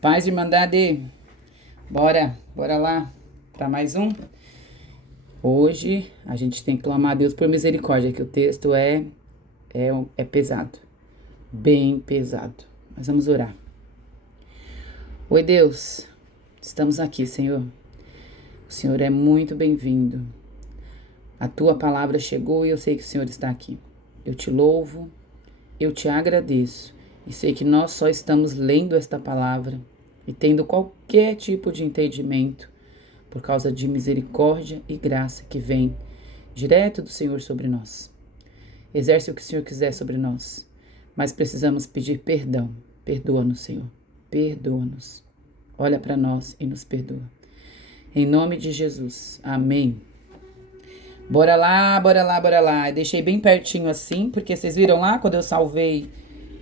Paz, Irmandade, bora lá para mais um. Hoje a gente tem que clamar a Deus por misericórdia, que o texto é pesado, bem pesado. Mas vamos orar. Oi, Deus, estamos aqui, Senhor. O Senhor é muito bem-vindo. A tua palavra chegou e eu sei que o Senhor está aqui. Eu te louvo, eu te agradeço e sei que nós só estamos lendo esta palavra e tendo qualquer tipo de entendimento por causa de misericórdia e graça que vem direto do Senhor sobre nós. Exerce o que o Senhor quiser sobre nós, mas precisamos pedir perdão. Perdoa-nos, Senhor. Perdoa-nos. Olha para nós e nos perdoa. Em nome de Jesus. Amém. Bora lá. Eu deixei bem pertinho assim, porque vocês viram lá quando eu salvei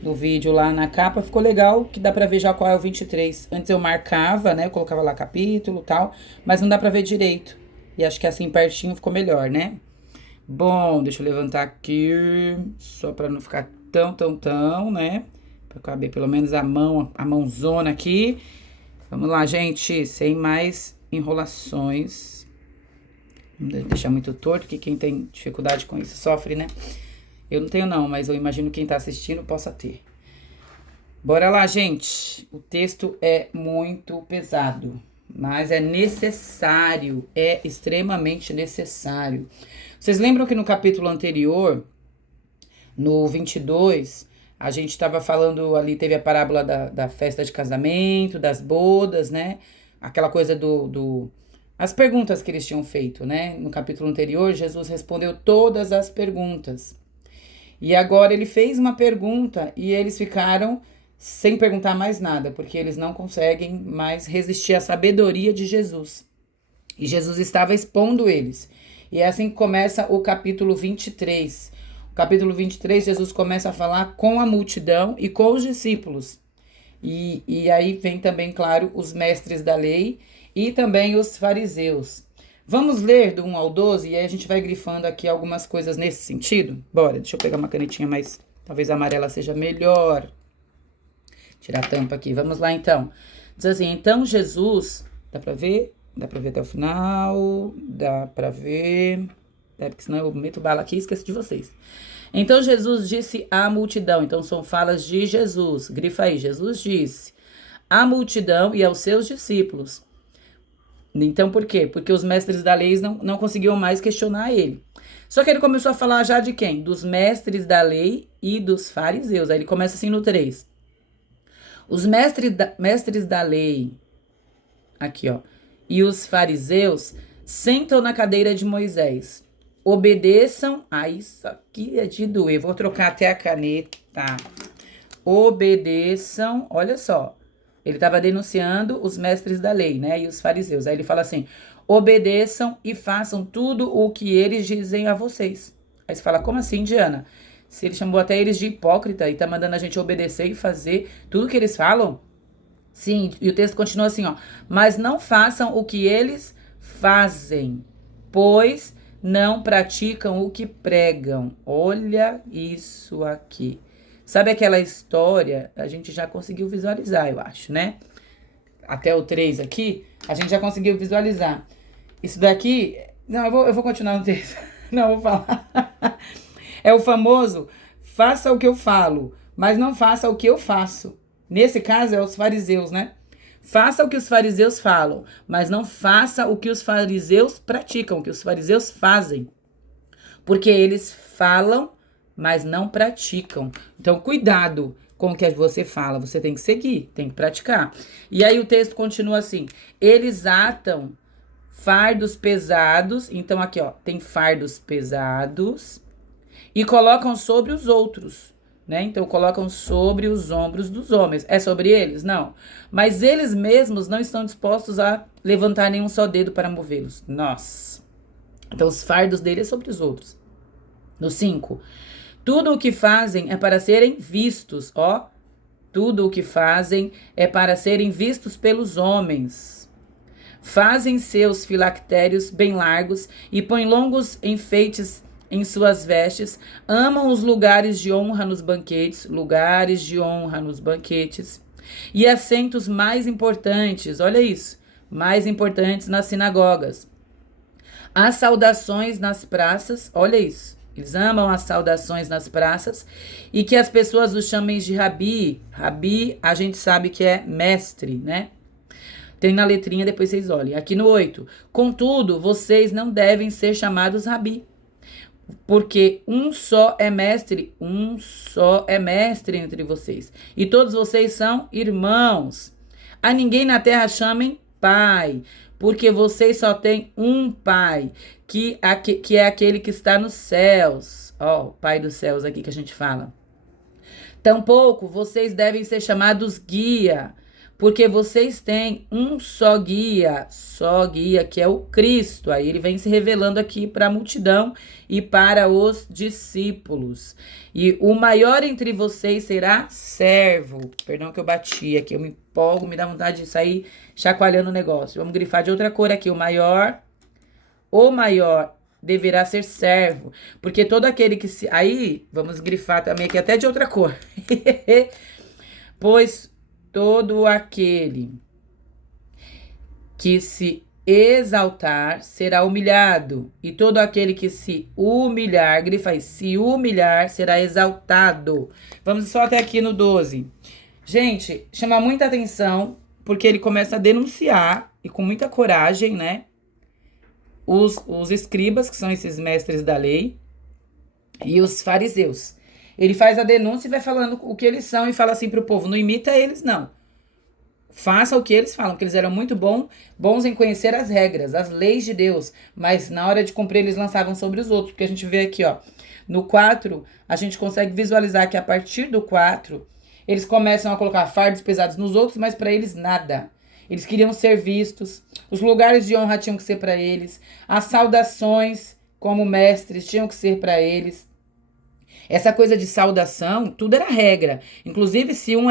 no vídeo lá na capa, ficou legal, que dá pra ver já qual é o 23. Antes eu marcava, né, eu colocava lá capítulo e tal, mas não dá pra ver direito. E acho que assim pertinho ficou melhor, né? Bom, deixa eu levantar aqui, só pra não ficar tão, né? Pra caber pelo menos a mãozona aqui. Vamos lá, gente, sem mais enrolações. Não deixar muito torto, que quem tem dificuldade com isso sofre, né? Eu não tenho não, mas eu imagino quem tá assistindo possa ter. Bora lá, gente. O texto é muito pesado, mas é necessário, é extremamente necessário. Vocês lembram que no capítulo anterior, no 22, a gente estava falando ali, teve a parábola da festa de casamento, das bodas, né? Aquela coisa as perguntas que eles tinham feito, né? No capítulo anterior, Jesus respondeu todas as perguntas. E agora ele fez uma pergunta e eles ficaram sem perguntar mais nada, porque eles não conseguem mais resistir à sabedoria de Jesus. E Jesus estava expondo eles. E é assim que começa o capítulo 23. O capítulo 23, Jesus começa a falar com a multidão e com os discípulos. E aí vem também, claro, os mestres da lei e também os fariseus. Vamos ler do 1 ao 12 e aí a gente vai grifando aqui algumas coisas nesse sentido? Bora, deixa eu pegar uma canetinha mais, talvez a amarela seja melhor. Tirar a tampa aqui, vamos lá então. Diz assim, então Jesus, dá pra ver? Dá pra ver até o final, dá pra ver, porque senão eu meto bala aqui e esqueço de vocês. Então Jesus disse à multidão, então são falas de Jesus, grifa aí, Jesus disse à multidão e aos seus discípulos. Então, por quê? Porque os mestres da lei não conseguiam mais questionar ele. Só que ele começou a falar já de quem? Dos mestres da lei e dos fariseus. Aí ele começa assim no 3. Os mestres da lei, aqui ó, e os fariseus sentam na cadeira de Moisés. Obedeçam, isso aqui é de doer, vou trocar até a caneta. Obedeçam, olha só. Ele estava denunciando os mestres da lei, né? E os fariseus. Aí ele fala assim, obedeçam e façam tudo o que eles dizem a vocês. Aí você fala, como assim, Diana? Se ele chamou até eles de hipócrita e tá mandando a gente obedecer e fazer tudo que eles falam? Sim, e o texto continua assim, ó. Mas não façam o que eles fazem, pois não praticam o que pregam. Olha isso aqui. Sabe aquela história? A gente já conseguiu visualizar, eu acho, né? Até o 3 aqui, a gente já conseguiu visualizar. Isso daqui... Não, eu vou continuar no texto. Não, eu vou falar. É o famoso, faça o que eu falo, mas não faça o que eu faço. Nesse caso, é os fariseus, né? Faça o que os fariseus falam, mas não faça o que os fariseus praticam, o que os fariseus fazem. Porque eles falam, mas não praticam. Então, cuidado com o que você fala. Você tem que seguir, tem que praticar. E aí o texto continua assim. Eles atam fardos pesados. Então, aqui, ó, tem fardos pesados. E colocam sobre os outros, né? Então, colocam sobre os ombros dos homens. É sobre eles? Não. Mas eles mesmos não estão dispostos a levantar nenhum só dedo para movê-los. Nossa. Então, os fardos dele é sobre os outros. No 5. Tudo o que fazem é para serem vistos, ó. Tudo o que fazem é para serem vistos pelos homens. Fazem seus filactérios bem largos e põem longos enfeites em suas vestes. Amam os lugares de honra nos banquetes, e assentos mais importantes, olha isso, mais importantes nas sinagogas. As saudações nas praças, olha isso. Eles amam as saudações nas praças e que as pessoas os chamem de rabi. Rabi, a gente sabe que é mestre, né? Tem na letrinha, depois vocês olhem. Aqui no 8. Contudo, vocês não devem ser chamados rabi, porque um só é mestre entre vocês. E todos vocês são irmãos. A ninguém na terra chamem pai, porque vocês só têm um pai, que é aquele que está nos céus. Ó, o pai dos céus aqui que a gente fala. Tampouco vocês devem ser chamados guia, porque vocês têm um só guia, que é o Cristo. Aí ele vem se revelando aqui para a multidão e para os discípulos. E o maior entre vocês será servo. Perdão que eu bati aqui, eu me empolgo, me dá vontade de sair chacoalhando o negócio. Vamos grifar de outra cor aqui. O maior deverá ser servo, porque todo aquele que se... Aí, vamos grifar também aqui até de outra cor. Pois todo aquele que se exaltar será humilhado, e todo aquele que se humilhar, grifa aí, se humilhar será exaltado. Vamos só até aqui no 12. Gente, chama muita atenção, porque ele começa a denunciar, e com muita coragem, né? Os escribas, que são esses mestres da lei, e os fariseus. Ele faz a denúncia e vai falando o que eles são e fala assim pro povo, não imita eles, não. Faça o que eles falam, que eles eram muito bons em conhecer as regras, as leis de Deus, mas na hora de cumprir eles lançavam sobre os outros, porque a gente vê aqui, ó, no 4, a gente consegue visualizar que a partir do 4, eles começam a colocar fardos pesados nos outros, mas para eles nada. Eles queriam ser vistos, os lugares de honra tinham que ser para eles, as saudações como mestres tinham que ser para eles. Essa coisa de saudação, tudo era regra. Inclusive, se um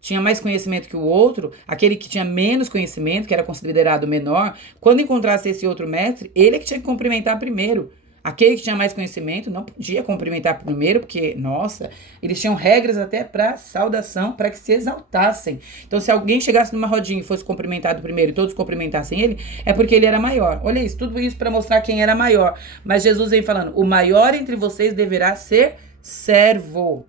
tinha mais conhecimento que o outro, aquele que tinha menos conhecimento, que era considerado menor, quando encontrasse esse outro mestre, ele é que tinha que cumprimentar primeiro. Aquele que tinha mais conhecimento não podia cumprimentar primeiro, porque, nossa, eles tinham regras até para saudação, para que se exaltassem. Então, se alguém chegasse numa rodinha e fosse cumprimentado primeiro e todos cumprimentassem ele, é porque ele era maior. Olha isso, tudo isso para mostrar quem era maior. Mas Jesus vem falando, o maior entre vocês deverá ser servo.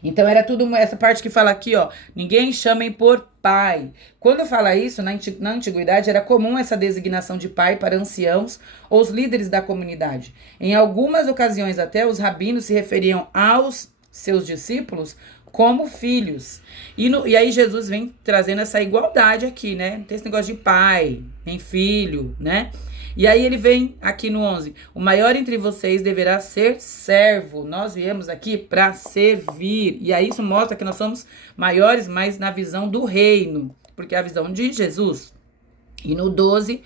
Então era tudo essa parte que fala aqui, ó, ninguém chamem por pai. Quando fala isso, na antiguidade era comum essa designação de pai para anciãos ou os líderes da comunidade. Em algumas ocasiões até os rabinos se referiam aos seus discípulos como filhos. E aí Jesus vem trazendo essa igualdade aqui, né? Não tem esse negócio de pai, nem filho, né? E aí ele vem aqui no 11, o maior entre vocês deverá ser servo. Nós viemos aqui para servir. E aí isso mostra que nós somos maiores, mas na visão do reino, porque é a visão de Jesus. E no 12,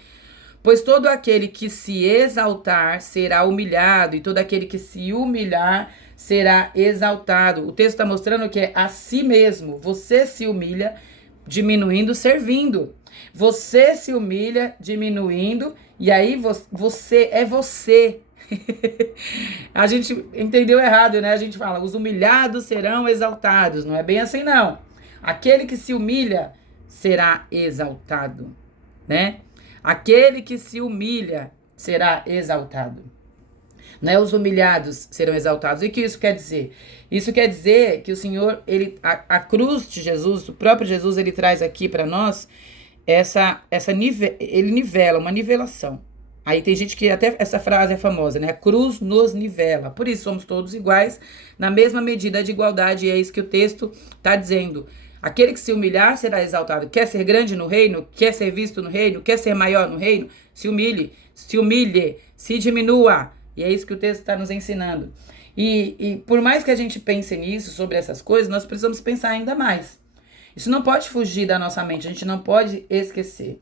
pois todo aquele que se exaltar será humilhado, e todo aquele que se humilhar será exaltado. O texto está mostrando que é a si mesmo. Você se humilha diminuindo, servindo. Você se humilha diminuindo, e aí você é você. A gente entendeu errado, né? A gente fala, os humilhados serão exaltados. Não é bem assim, não. Aquele que se humilha será exaltado, né? Aquele que se humilha será exaltado. Não é os humilhados serão exaltados. E o que isso quer dizer? Isso quer dizer que o Senhor, a cruz de Jesus, o próprio Jesus, ele traz aqui para nós ele nivela, uma nivelação. Aí tem gente que até essa frase é famosa, né? A cruz nos nivela. Por isso somos todos iguais, na mesma medida de igualdade, e é isso que o texto está dizendo. Aquele que se humilhar será exaltado. Quer ser grande no reino? Quer ser visto no reino? Quer ser maior no reino? Se humilhe, se diminua. E é isso que o texto está nos ensinando. E por mais que a gente pense nisso, sobre essas coisas, nós precisamos pensar ainda mais. Isso não pode fugir da nossa mente, a gente não pode esquecer.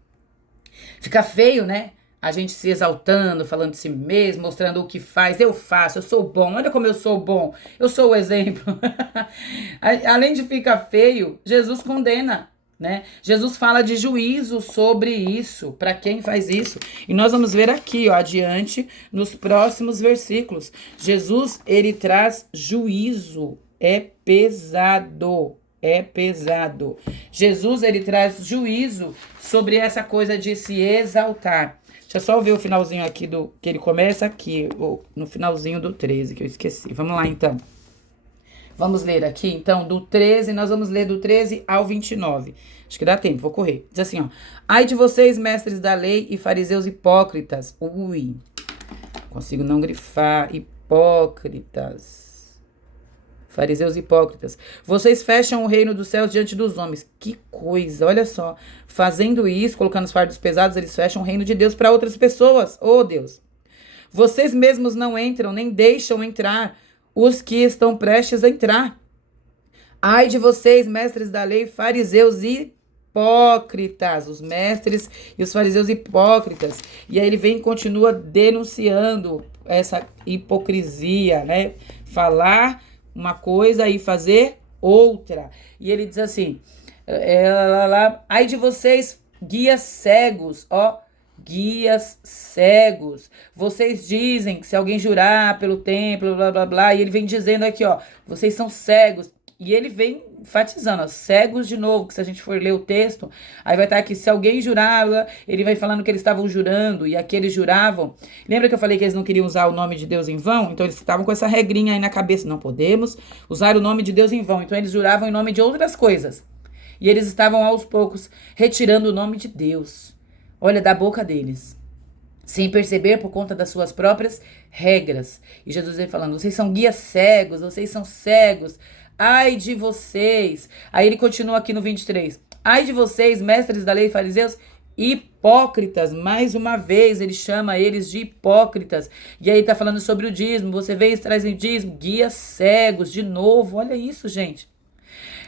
Fica feio, né? A gente se exaltando, falando de si mesmo, mostrando o que faz. Eu faço, eu sou bom, olha como eu sou bom, eu sou o exemplo. Além de ficar feio, Jesus condena, né? Jesus fala de juízo sobre isso, para quem faz isso. E nós vamos ver aqui, ó, adiante, nos próximos versículos. Jesus, ele traz juízo, é pesado. é pesado. Jesus, ele traz juízo sobre essa coisa de se exaltar. Deixa eu só ver o finalzinho aqui que ele começa aqui, no finalzinho do 13, que eu esqueci. Vamos lá, então. Vamos ler aqui, então, do 13, nós vamos ler do 13 ao 29. Acho que dá tempo, vou correr. Diz assim, ó. Ai de vocês, mestres da lei e fariseus hipócritas. Ui, consigo não grifar. Hipócritas. Fariseus hipócritas. Vocês fecham o reino dos céus diante dos homens. Que coisa, olha só. Fazendo isso, colocando os fardos pesados, eles fecham o reino de Deus para outras pessoas. Oh, Deus. Vocês mesmos não entram, nem deixam entrar os que estão prestes a entrar. Ai de vocês, mestres da lei, fariseus hipócritas. Os mestres e os fariseus hipócritas. E aí ele vem e continua denunciando essa hipocrisia, né? Falar uma coisa e fazer outra. E ele diz assim, ai de vocês, guias cegos, ó, guias cegos. Vocês dizem que se alguém jurar pelo templo, blá, blá, blá, e ele vem dizendo aqui, ó, vocês são cegos. E ele vem enfatizando, ó, cegos de novo, que se a gente for ler o texto, aí vai estar aqui, se alguém jurava, ele vai falando que eles estavam jurando, e aqui eles juravam. Lembra que eu falei que eles não queriam usar o nome de Deus em vão? Então eles estavam com essa regrinha aí na cabeça, não podemos usar o nome de Deus em vão. Então eles juravam em nome de outras coisas. E eles estavam aos poucos retirando o nome de Deus. Olha, da boca deles. Sem perceber por conta das suas próprias regras. E Jesus vem falando, vocês são guias cegos, vocês são cegos. Ai de vocês. Aí ele continua aqui no 23. Ai de vocês, mestres da lei e fariseus, hipócritas. Mais uma vez ele chama eles de hipócritas. E aí tá falando sobre o dízimo. Você vê e traz o dízimo. Guias cegos. De novo. Olha isso, gente.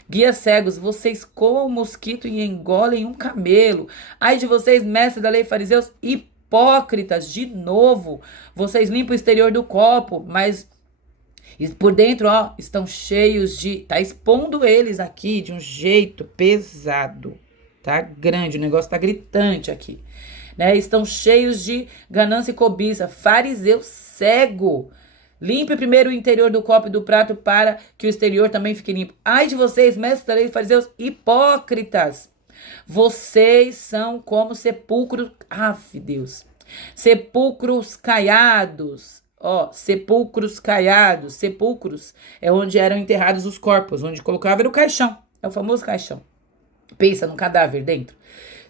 Guias cegos, vocês coam mosquito e engolem um camelo. Ai de vocês, mestres da lei e fariseus, hipócritas. De novo. Vocês limpam o exterior do copo, mas e por dentro, ó, estão cheios de... Tá expondo eles aqui de um jeito pesado. Tá grande, o negócio tá gritante aqui. Né? Estão cheios de ganância e cobiça. Fariseu cego. Limpe primeiro o interior do copo e do prato para que o exterior também fique limpo. Ai de vocês, mestres da lei e fariseus, hipócritas. Vocês são como sepulcros... Aff, Deus. Sepulcros caiados. Ó, sepulcros caiados. Sepulcros é onde eram enterrados os corpos, onde colocava era o caixão. É o famoso caixão. Pensa num cadáver dentro.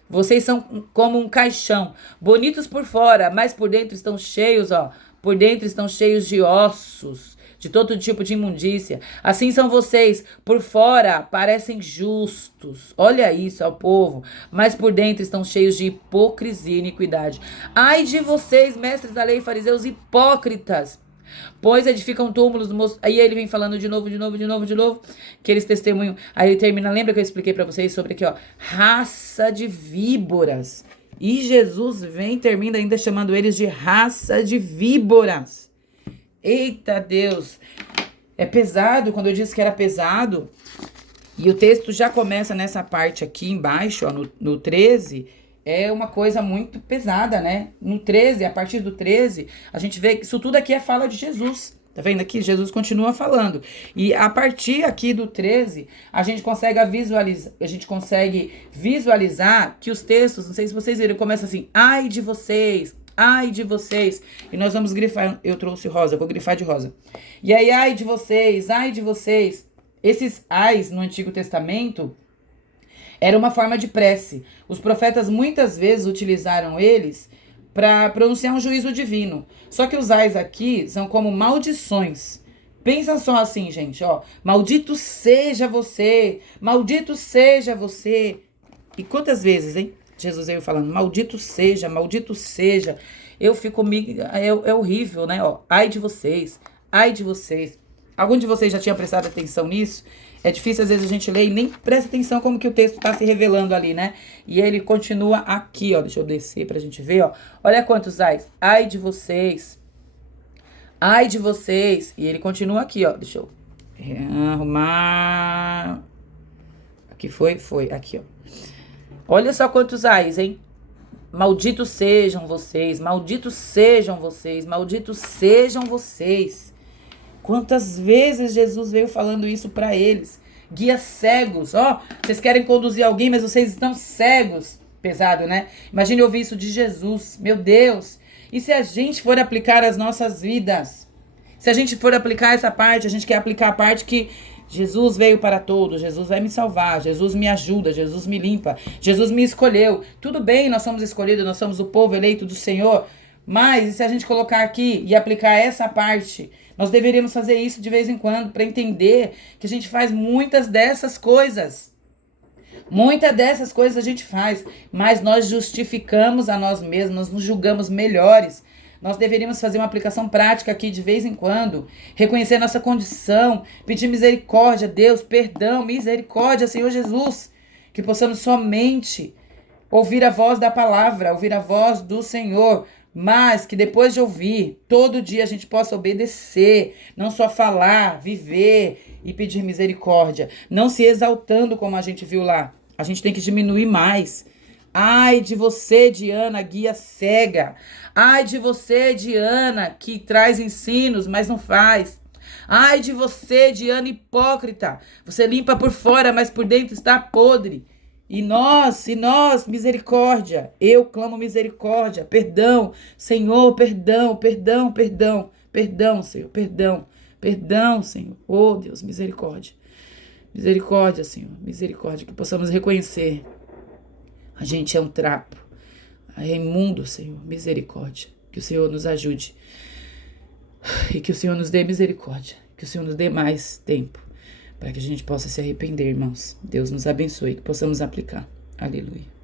Vocês são como um caixão, bonitos por fora, mas por dentro estão cheios, ó. Por dentro estão cheios de ossos, de todo tipo de imundícia. Assim são vocês, por fora parecem justos. Olha isso ao povo, mas por dentro estão cheios de hipocrisia e iniquidade. Ai de vocês, mestres da lei, fariseus hipócritas, pois edificam túmulos do moço. Aí ele vem falando de novo, que eles testemunham. Aí ele termina, lembra que eu expliquei pra vocês sobre aqui, ó, raça de víboras. E Jesus vem e termina ainda chamando eles de raça de víboras. Eita Deus, é pesado. Quando eu disse que era pesado, e o texto já começa nessa parte aqui embaixo, ó, no 13, é uma coisa muito pesada, né? No 13, a partir do 13, a gente vê que isso tudo aqui é fala de Jesus. Tá vendo aqui? Jesus continua falando. E a partir aqui do 13, a gente consegue visualizar que os textos, não sei se vocês viram, começa assim, ai de vocês. Ai de vocês. E nós vamos grifar. Eu trouxe rosa, vou grifar de rosa. E aí, ai de vocês, ai de vocês. Esses ais no Antigo Testamento era uma forma de prece. Os profetas muitas vezes utilizaram eles para pronunciar um juízo divino. Só que os ais aqui são como maldições. Pensa só assim, gente, ó. Maldito seja você. Maldito seja você. E quantas vezes, hein? Jesus veio falando, maldito seja, maldito seja. Eu fico comigo, é horrível, né? Ó, ai de vocês, ai de vocês. Algum de vocês já tinha prestado atenção nisso? É difícil às vezes a gente ler e nem presta atenção como que o texto está se revelando ali, né? E ele continua aqui, ó. Deixa eu descer pra gente ver, ó. Olha quantos ais. Ai de vocês. Ai de vocês. E ele continua aqui, ó. Deixa eu arrumar. Aqui foi, aqui, ó. Olha só quantos ais, hein? Malditos sejam vocês, malditos sejam vocês, malditos sejam vocês. Quantas vezes Jesus veio falando isso para eles? Guias cegos, ó. Vocês querem conduzir alguém, mas vocês estão cegos. Pesado, né? Imagine ouvir isso de Jesus. Meu Deus. E se a gente for aplicar as nossas vidas? Se a gente for aplicar essa parte, a gente quer aplicar a parte que Jesus veio para todos, Jesus vai me salvar, Jesus me ajuda, Jesus me limpa, Jesus me escolheu. Tudo bem, nós somos escolhidos, nós somos o povo eleito do Senhor, mas e se a gente colocar aqui e aplicar essa parte? Nós deveríamos fazer isso de vez em quando para entender que a gente faz muitas dessas coisas. Muitas dessas coisas a gente faz, mas nós justificamos a nós mesmos, nós nos julgamos melhores. Nós deveríamos fazer uma aplicação prática aqui de vez em quando, reconhecer nossa condição, pedir misericórdia, Deus, perdão, misericórdia, Senhor Jesus, que possamos somente ouvir a voz da palavra, ouvir a voz do Senhor, mas que depois de ouvir, todo dia a gente possa obedecer, não só falar, viver e pedir misericórdia, não se exaltando como a gente viu lá. A gente tem que diminuir mais. Ai de você, Diana, guia cega. Ai de você, Diana, que traz ensinos, mas não faz. Ai de você, Diana, hipócrita. Você limpa por fora, mas por dentro está podre. E nós, misericórdia. Eu clamo misericórdia, perdão. Senhor, perdão, perdão, perdão. Perdão, Senhor, perdão. Perdão, Senhor. Oh, Deus, misericórdia. Misericórdia, Senhor, misericórdia. Que possamos reconhecer. A gente é um trapo. É imundo, Senhor. Misericórdia. Que o Senhor nos ajude. E que o Senhor nos dê misericórdia. Que o Senhor nos dê mais tempo. Para que a gente possa se arrepender, irmãos. Deus nos abençoe. Que possamos aplicar. Aleluia.